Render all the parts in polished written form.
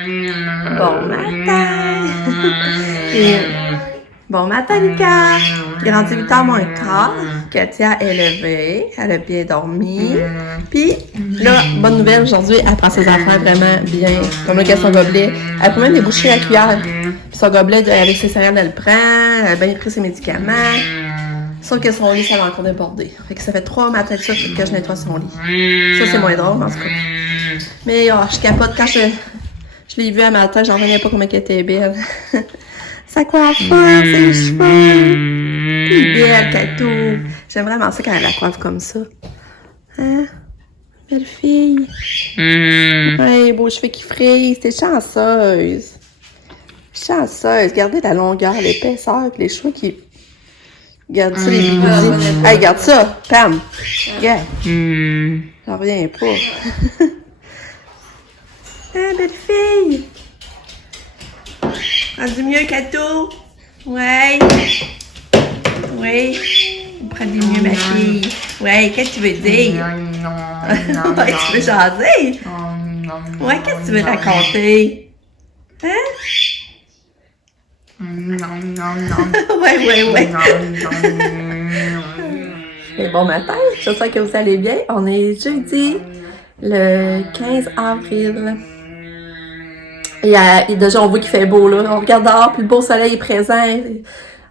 Bon matin! Bon matin, Lucas! Il est rendu 8h moins le quart. Katia est levée. Elle a bien dormi. Puis, là, bonne nouvelle, aujourd'hui, elle prend ses affaires vraiment bien. Comme là, qu'elle a son gobelet. Elle peut même déboucher la cuillère. Puis son gobelet, avec ses céréales, elle le prend. Elle a bien pris ses médicaments. Sauf que son lit, ça va encore déborder. Fait que ça fait 3 matins de suite que je nettoie son lit. Ça, c'est moins drôle, en tout cas. Mais je capote. Quand je l'ai vue un matin, j'en revenais pas comment elle était belle. Sa coiffure, ses cheveux. Puis belle, Kato. J'aime vraiment ça quand elle la coiffe comme ça. Hein? Belle fille. Ouais, beaux cheveux qui frisent. T'es chanceuse. Chanceuse. Regardez la longueur, l'épaisseur, puis les cheveux qui... Regarde ça, les bigoudis. Hey, regarde ça, Pam. Regarde. J'en reviens pas. Ah, belle fille. Rendu mieux, Kato? Ouais. Oui. Prends du mieux, ma fille. Ouais, qu'est-ce que tu veux dire? Ouais, tu veux jaser? Ouais, qu'est-ce que tu veux raconter? Hein? Ouais. Et bon matin, j'espère que vous allez bien. On est jeudi, le 15 avril. Et déjà, on voit qu'il fait beau, là. On regarde dehors, puis le beau soleil est présent.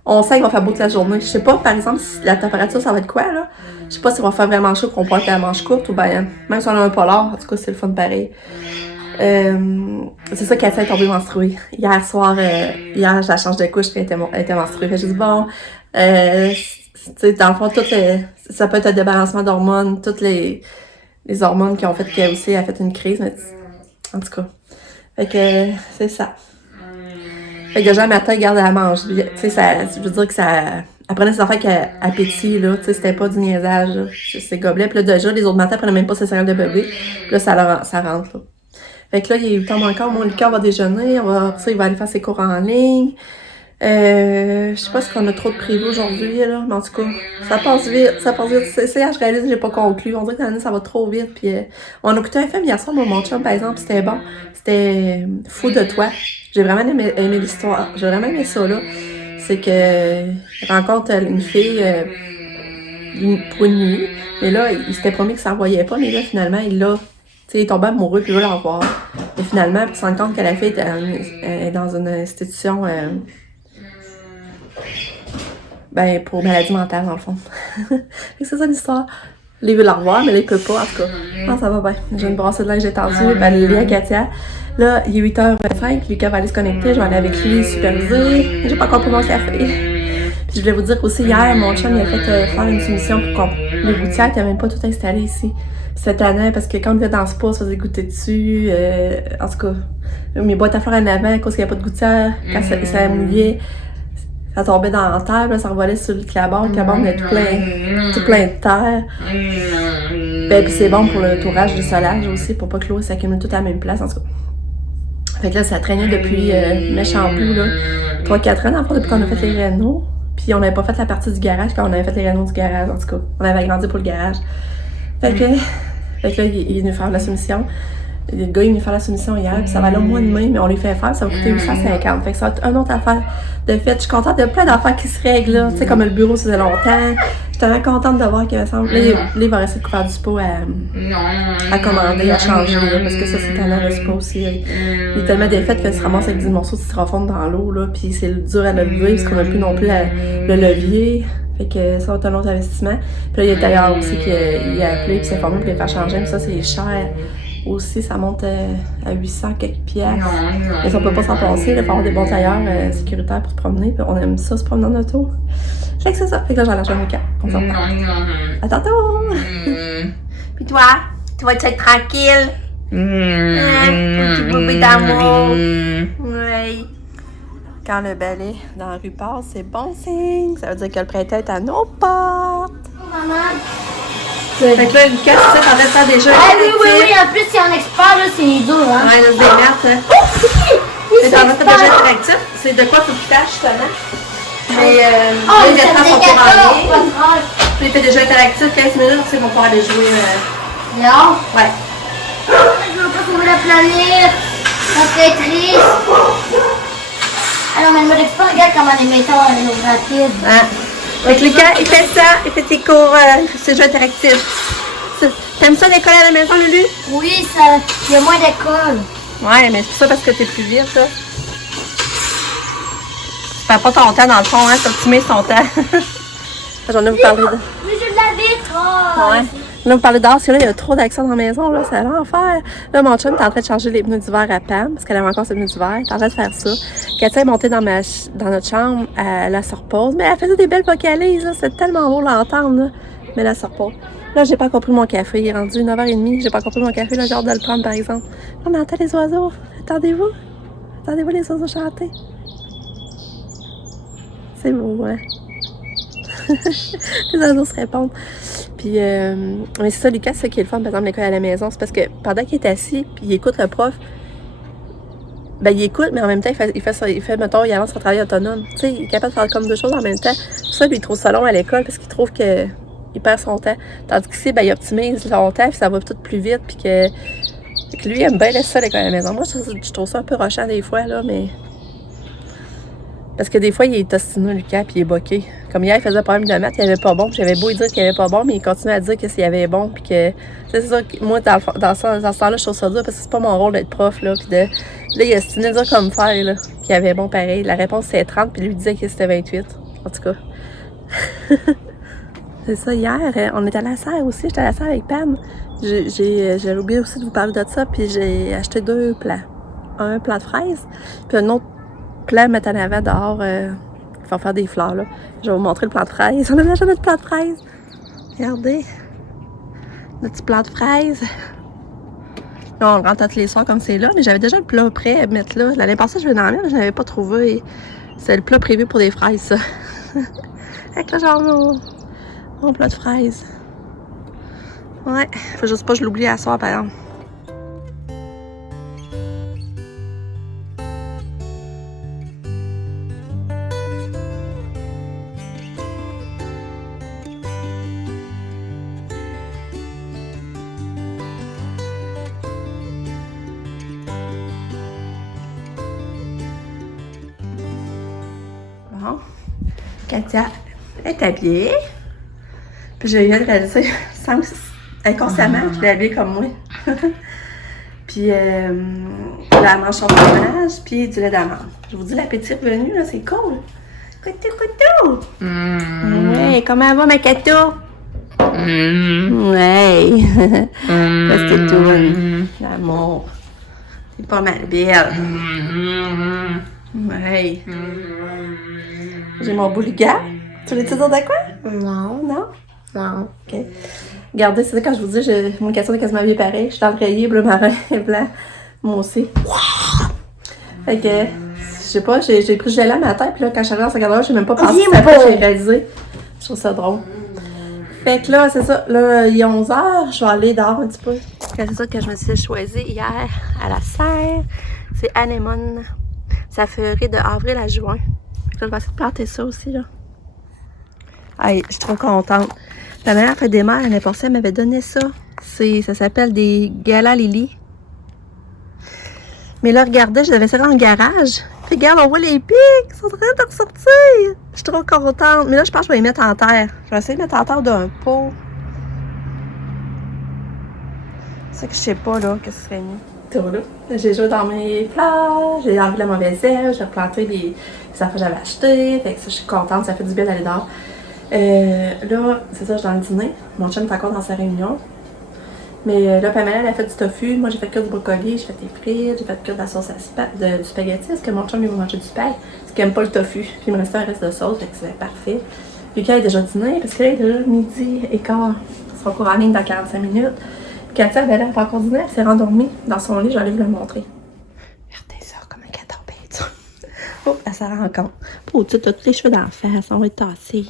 On sait qu'il va faire beau toute la journée. Je sais pas, par exemple, si la température, ça va être quoi, là. Je sais pas s'il va faire vraiment chaud, qu'on porte la manche courte, ou bien, même si on a un polar, en tout cas, c'est le fun pareil. C'est ça qu'elle est tombée menstruée. Hier soir, je la change de couche, puis elle était menstruée. Fait que j'ai dit, bon, tu sais, dans le fond, ça peut être un débalancement d'hormones, toutes les hormones qui ont fait qu'elle aussi a fait une crise, mais en tout cas. Fait que, c'est ça. Fait que déjà, le matin, elle garde à manger. Tu sais, je veux dire que ça... Elle prenait ses affaires qu'elle pétille, là. Tu sais, c'était pas du niaisage, là. Ses gobelets. Puis là, déjà, les autres matins, elle prenait même pas ses céréales de bébé. Puis là, ça rentre, là. Fait que là, il tombe encore. Mon Lucas va déjeuner. Il va aller faire ses cours en ligne. Je sais pas si on a trop de prévu aujourd'hui, là. Mais en tout cas, ça passe vite. Je réalise que j'ai pas conclu. On dirait que l'année, ça va trop vite. Puis, on a écouté un film hier soir, mon chum, par exemple. C'était bon. C'était Fou de toi. J'ai vraiment aimé l'histoire. J'ai vraiment aimé ça, là. C'est que il rencontre une fille pour une nuit. Mais là, il s'était promis que ça ne voyait pas. Mais là, finalement, il est tombé amoureux puis il veut la revoir. Et finalement, il se rend compte que la fille est dans une institution pour maladie mentale, dans le fond. Et c'est ça l'histoire. Il veut la revoir, mais là, il peut pas, en tout cas. Non, ça va bien. J'ai une brassée de linge étendue, elle à Katia. Là, il est 8h25, Lucas va aller se connecter, je vais aller avec lui superviser. J'ai pas encore pris mon café. Puis je voulais vous dire aussi, hier, mon chum, il a fait faire une soumission pour qu'on... Les gouttières étaient même pas tout installées ici. Puis cette année, parce que quand on était dans le spa, on se faisait goûter dessus. En tout cas, mes boîtes à fleurs en avant, à cause qu'il n'y avait pas de gouttière, quand ça mouillait, ça tombait dans la terre, là, ça revolait sur le clabard. Le clabard était tout plein de terre. Puis c'est bon pour le tourage du solage aussi, pour pas que l'eau s'accumule toute à la même place, en tout cas. Fait que là, ça traînait depuis méchant bout, là. 3-4 ans, depuis qu'on a fait les rénaux. Puis on n'avait pas fait la partie du garage quand on avait fait les rénaux du garage, en tout cas. On avait agrandi pour le garage. Fait que là, il est venu faire la soumission. Le gars, il est venu faire la soumission hier, puis ça va aller au mois de mai, mais on les fait faire, ça va coûter 850. Fait que ça va être une autre affaire de fait. Je suis contente de plein d'affaires qui se règlent, là. Tu sais, comme le bureau, ça faisait longtemps. J'étais vraiment contente de voir qu'il me semble. Là, il va rester le couvert du spa à commander, à changer, là, parce que ça, c'est tellement le spa aussi. Il est tellement défait qu'il se ramasse avec des morceaux de styrofoam dans l'eau, là, puis c'est dur à le lever, parce qu'on n'a plus non plus le levier. Fait que ça va être un autre investissement. Puis là, il y a d'ailleurs aussi qu'il a appelé, puis s'est informé pour les faire changer, mais ça, c'est cher. Aussi, ça monte à 800 quelques piastres. Mais on peut pas s'en passer, il faut avoir des bons tailleurs sécuritaires pour se promener. Puis on aime ça, se promener en auto. Fait que c'est ça. Fait que là, j'allais rejoindre Lucas. On s'en parle. À tantôt! Puis toi, tu vas être tranquille? Petit bébé d'amour. Oui. Quand le balai dans la rue passe, c'est bon signe. Ça veut dire que le printemps est à nos portes. Maman. Fait que là, Lucas, tu sais, t'en as fait déjà. Oui, en plus, si on expert, là, c'est dur, hein. Ouais, là, c'est des merdes, hein. C'est t'en as fait déjà interactif. C'est de quoi faut que tu tâches, justement. Mais, là, il y a 30 pour aller. Puis, il fait déjà interactif 15 minutes, tu sais, on va pouvoir aller jouer. Dehors? Ouais. Je veux pas trouver la planète. très triste. Alors, mais ne me laisse pas, regarde comment les mettons rapides. Ah. Donc Lucas, il fait ça, il fait tes cours, ces jeux interactifs. T'aimes ça l'école à la maison, Lulu? Oui, ça, il y a moins d'école. Ouais, mais c'est ça parce que t'es plus vite, ça. Tu perds pas ton temps dans le fond, hein, t'optimises ton temps. J'en ai vous parler de... Mais je l'avais trop. Ouais. Là, vous parlez dehors, parce que là, il y a trop d'action dans la maison, là, c'est l'enfer. Là, mon chum est en train de changer les pneus d'hiver à Pam, parce qu'elle avait encore ses pneus d'hiver. Il est en train de faire ça. Katia est montée dans notre chambre, elle se repose. Mais elle faisait des belles vocalises, là. C'est tellement beau l'entendre, là. Mais elle se repose. Là, j'ai pas encore pris mon café. Il est rendu 9h30. J'ai pas encore pris mon café, là, j'ai hâte de le prendre, par exemple. On entend les oiseaux. Attendez-vous. Attendez-vous les oiseaux chanter. C'est beau, hein? Les oiseaux se répondent. Puis, mais c'est ça, Lucas, c'est ça qui est le fun, par exemple, l'école à la maison. C'est parce que pendant qu'il est assis, puis il écoute le prof, ben il écoute, mais en même temps, il fait mettons, il avance son travail autonome. Tu sais, il est capable de faire comme deux choses en même temps. Pour ça, lui, il trouve ça long à l'école parce qu'il trouve qu'il perd son temps. Tandis qu'ici, ben, il optimise son temps, puis ça va tout plus vite, puis que lui, il aime bien laisser ça, l'école à la maison. Moi, je trouve ça un peu rushant des fois, là, mais... Parce que des fois, il est ostineux, Lucas, puis il est boqué. Comme hier, il faisait problème de maths, il avait pas bon, puis j'avais beau lui dire qu'il avait pas bon, mais il continuait à dire que s'il avait bon, puis que... C'est ça, moi, dans ce temps-là, je trouve ça dur, parce que c'est pas mon rôle d'être prof, là, puis de... Là, il a stiné de dire comme faire, là, qu'il avait bon pareil. La réponse, c'est 30, puis lui disait que c'était 28. En tout cas. C'est ça, hier, on était à la serre aussi, j'étais à la serre avec Pam. J'ai oublié aussi de vous parler de ça, puis j'ai acheté 2 plats. Un plat de fraises, puis un autre plat mettre en avant dehors, il faut faire des fleurs, là. Je vais vous montrer le plat de fraises. On a déjà notre plat de fraises. Regardez. Notre petit plat de fraises. Là, on le rentre tous les soirs comme c'est là, mais j'avais déjà le plat prêt à mettre là. L'année passée, je venais en mettre, mais je n'avais pas trouvé. C'est le plat prévu pour des fraises, ça. Avec là, genre mon plat de fraises. Ouais, faut juste pas que je l'oublie à soir, par exemple. Bon, Katia est habillée. Puis je viens de réaliser, sans inconsciemment, je l'ai habillée comme moi. Puis la mange son fromage, puis du lait d'amande. Je vous dis, l'appétit est revenu, là, c'est cool. Coutou! Ouais, comment va ma Kato? Ouais. Parce que tout, l'amour. C'est pas mal belle. Ouais. J'ai mon beau Lucas. Tu voulais te dire de quoi? Non. Non? Non. OK. Regardez, c'est ça quand je vous dis, mon casson est quasiment bien pareil. Je suis dans le rayé bleu marin et blanc. Moi aussi. Fait que, je sais pas, j'ai pris gelé à ma tête, puis là, quand je suis arrivée dans ce garde-robe, j'ai même pas pensé que après j'ai réalisé. Je trouve ça drôle. Fait que là, c'est ça. Là, il est 11h, je vais aller dehors un petit peu. C'est ça que je me suis choisi hier à la serre. C'est anémone. Ça fleurit de avril à juin. Fait que là, je vais essayer de planter ça aussi, là. Hey, je suis trop contente. La dernière fête des mères, l'année passée, elle m'avait donné ça. Ça s'appelle des gala lily. Mais là, regardez, je devais essayer dans le garage. Puis regarde, on voit les pics. Ils sont en train de ressortir. Je suis trop contente. Mais là, je pense que je vais les mettre en terre. Je vais essayer de mettre en terre d'un pot. C'est ça que je sais pas, là, que ce serait mieux. Tout là. J'ai joué dans mes fleurs. J'ai enlevé la mauvaise herbe. J'ai replanté les affaires que j'avais achetées. Fait que ça, je suis contente. Ça fait du bien d'aller dehors. Là, c'est ça, je suis dans le dîner. Mon chum est encore dans sa réunion. Mais là, Pamela, elle a fait du tofu. Moi, j'ai fait que du brocoli, j'ai fait des frites, j'ai fait que de la sauce à du spaghetti. Parce que mon chum, il va manger du spag. Parce qu'il aime pas le tofu. Puis il me restait un reste de sauce, fait que c'est parfait. Lucas est déjà dîné, parce que là, il est déjà midi et quart. Il sera encore en ligne dans 45 minutes. Puis Katia, ben là, elle a pas encore dîné, elle s'est rendormie dans son lit. J'allais vous le montrer. Regardez ça, comme un cadeau bête. Oh, elle s'en rend compte. Oh, tu as tous les cheveux dans la face, on va être tassés.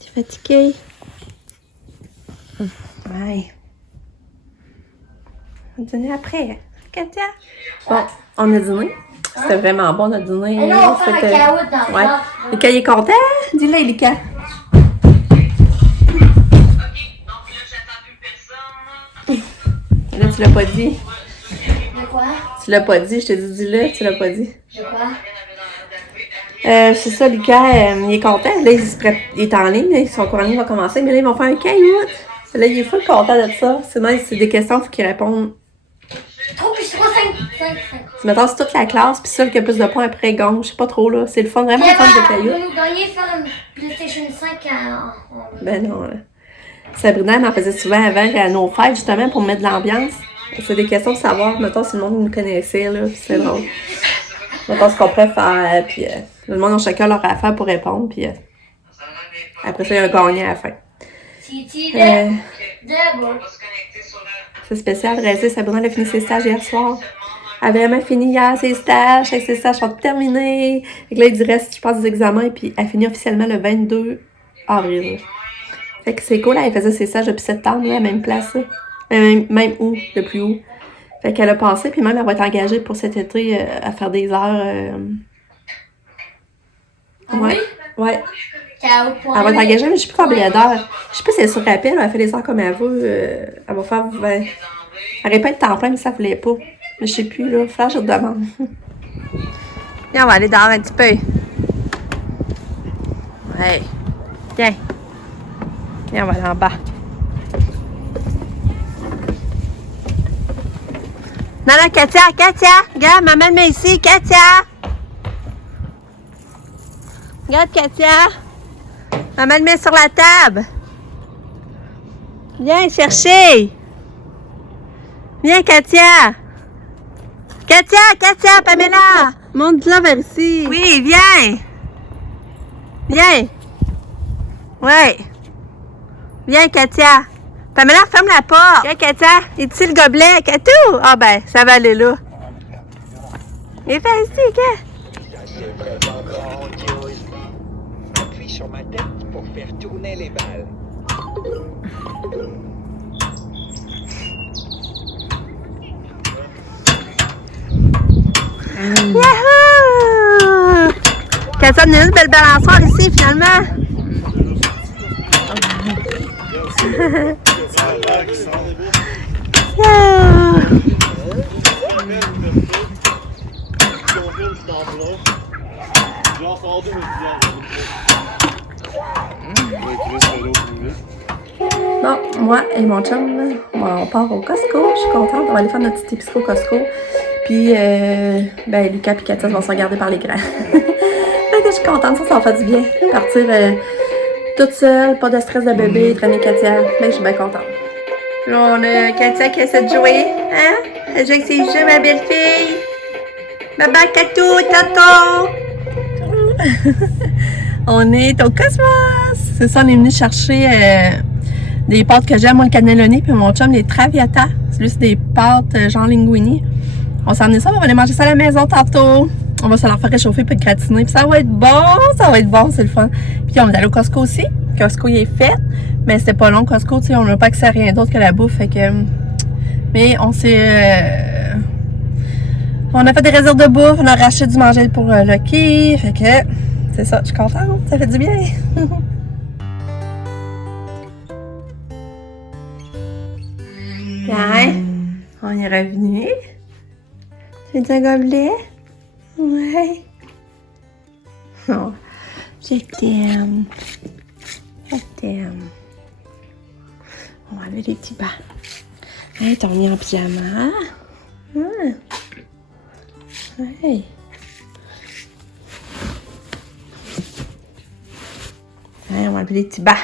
Tu es fatiguée? Ouais. On a dîné après, Katia? Bon, on a dîné. C'était vraiment bon, notre dîner. Et là, on va faire un caout dans le ouais. ventre. Lucas, il est content? Dis-le, Lucas. Là, tu l'as pas dit. De quoi? Tu l'as pas dit, je t'ai dit dis-le, tu l'as pas dit. De quoi? C'est ça, Lucas, il est content. Là, il est en ligne, là, son cours en ligne va commencer, mais là, ils vont faire un caillout. Là, il est full content de ça. C'est des questions, il faut qu'il réponde. 3 plus 3, 5. Mettons, c'est toute la classe, puis celui qui a plus de points après gagne. Je sais pas trop, là. C'est le fun, vraiment le fun de caillout. On va nous gagner faire une PlayStation 5 Ben non, là. Sabrina, elle m'en faisait souvent avant à nos fêtes, justement, pour mettre de l'ambiance. C'est des questions de savoir, mettons, si le monde nous connaissait, là, puis c'est drôle. Mettons, ce qu'on préfère, puis le monde a chacun leur affaire pour répondre, puis après ça, il y a un gagnant à la fin. C'est spécial, Résé, Sabrina, elle a fini ses stages hier soir. Elle avait vraiment fini hier ses stages, ses stages sont terminés. Fait que là, il lui reste, je pense, des examens, puis elle finit officiellement le 22 avril. Fait que c'est cool, là, elle faisait ses stages depuis septembre, là, à la même place, là. Même août, le plus haut. Fait qu'elle a passé, puis même elle va être engagée pour cet été à faire des heures. Ouais. Ouais. Elle va être engagée, mais je sais plus combien d'heures. Je sais pas si elle est sur rappel, elle fait les heures comme elle veut. Elle va faire. Elle aurait pas être temps plein, mais ça voulait pas. Mais je sais plus, là. Faut que je te demande. Viens, on va aller dehors un petit peu. Ouais. Viens. Viens, on va aller en bas. Non, non, Katia, regarde, maman le met ici, Katia. Regarde, Katia. Maman le met sur la table. Viens chercher. Viens, Katia. Katia, Pamela. Monte-la vers ici. Oui, viens. Viens. Ouais. Viens, Katia. Pamela, ferme la porte. Viens, Katia. Est-tu le gobelet? Katou? Ah ben, ça va aller là. Et fais ici, Katia. Appuie sur ma tête pour faire tourner les balles. Yahoo! Katia, on a une belle balançoire ici, finalement. Bon, moi et mon chum, on part au Costco. Je suis contente. On va aller faire notre petite épicerie au Costco. Puis, ben, Lucas et Katia vont se regarder par l'écran. Fait que je suis contente, ça fait du bien. Partir toute seule, pas de stress de bébé, traîner Katia. Mais je suis bien contente. Là, on a Katia qui essaie de jouer. Hein? Elle joue avec ses jeux, ma belle fille. Bye bye, Katou, Tato. On est au Cosmos. C'est ça, on est venu chercher des pâtes que j'aime, moi, le cannelloni, puis mon chum, les traviata. Celui, c'est des pâtes genre linguini. On s'est emmené ça, on va aller manger ça à la maison tantôt. On va se leur faire réchauffer puis gratiner. Puis ça va être bon, c'est le fun. Puis on est allé au Costco aussi. Costco, il est fait. Mais c'était pas long, Costco, tu sais, on n'a pas accès à rien d'autre que la bouffe. Fait que. Mais on s'est. On a fait des réserves de bouffe, on a racheté du manger pour Lucky. Fait que. C'est ça, je suis contente, ça fait du bien. Bien, on est revenu. Tu veux un gobelet? Ouais. Oh, je t'aime. Je t'aime. On va enlever les petits bas. Hey, t'as mis en pyjama? Ouais. Ouais. Hey, on va enlever les petits bas.